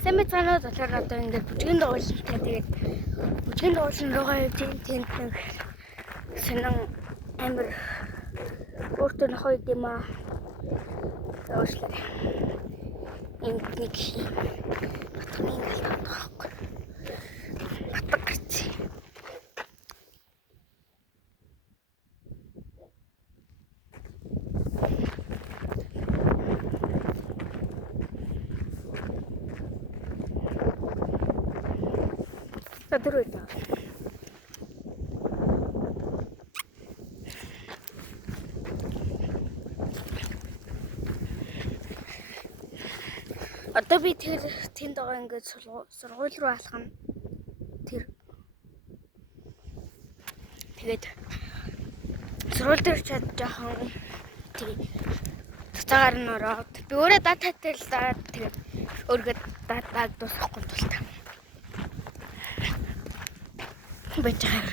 Сайн мэцгаанаа болохоор одоо ингээд бүжгийн дуулалтай тэгээд бүжгийн дуулалын руугаа явж тэнд нэг сонин амир өөртөө нохой юм аа. Уушлаа. Энд нэг батгын гэлтэй таахгүй. Батг гарч. Өдрөөд. Одоо би тэр тэнд байгаа ингээд сургууль руу алхана. Тэгээд сургууль дээр чад жоохон цацаагаар нь ороод би өөрөө дататай л даа. Тэгээд өөргөө датаг дуусгахгүй тултаа. Бачаар.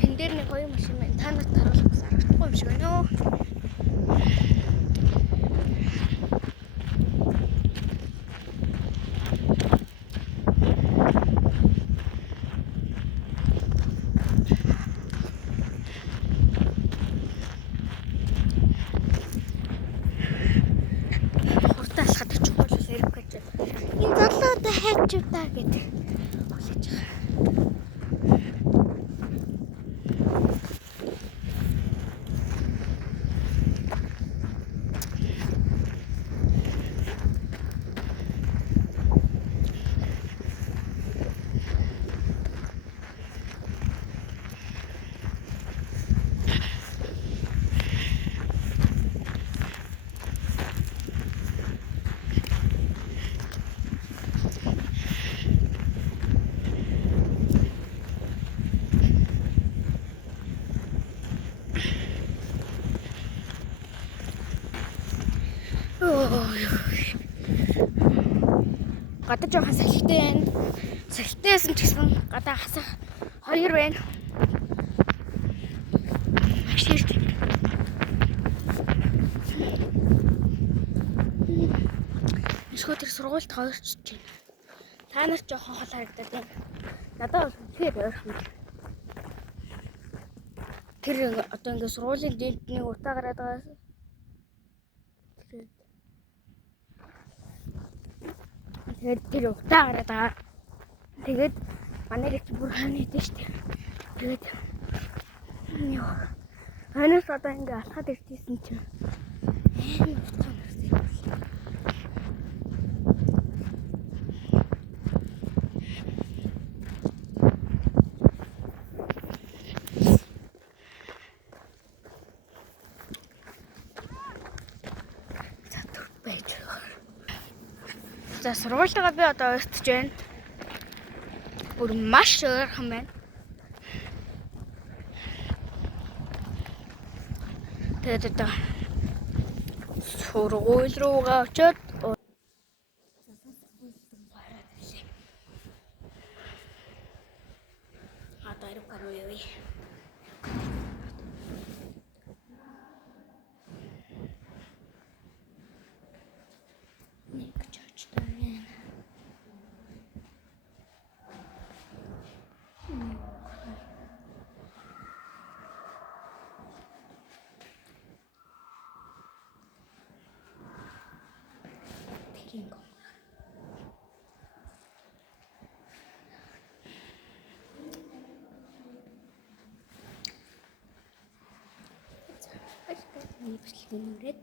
Тэн дээр нэг хоёр машин байна. Та нарт харуулах харагдахгүй юм шиг байна оо. Хурдан алхаад очихгүй л ирэх гэж. Энэ залуутай хайч юу даа гэдэг. Хүлээж байгаа. Гадаа жоохон салхитай байна. Салхитайсэн ч гэсэн гадаа хасах хоёр байна. Ашигт. Эсвэл тэр сургуульд хоёрч чинь. Та нар жоохон хол харагдаад байна. Надад бол үнэхээр ойрхон. Тэр одоо ингээд сургуулийн дээд нэг утаа гараад байгаас. Тэгээд тэр утаа гараад байгаа. Тэгээд манай их бүр хааны дээ штэ. Тэгээд ёо. Ханаас одоо ингээ алхаад ирчихсэн чинь утаа нэрсэн. За сургуультайгаа би одоо ойртож байна. Бүр маш ойрхон байна. Тэгээд одоо сургууль руугаа очиод одоо аэропорт руу явъя. Ini bersih, ini red,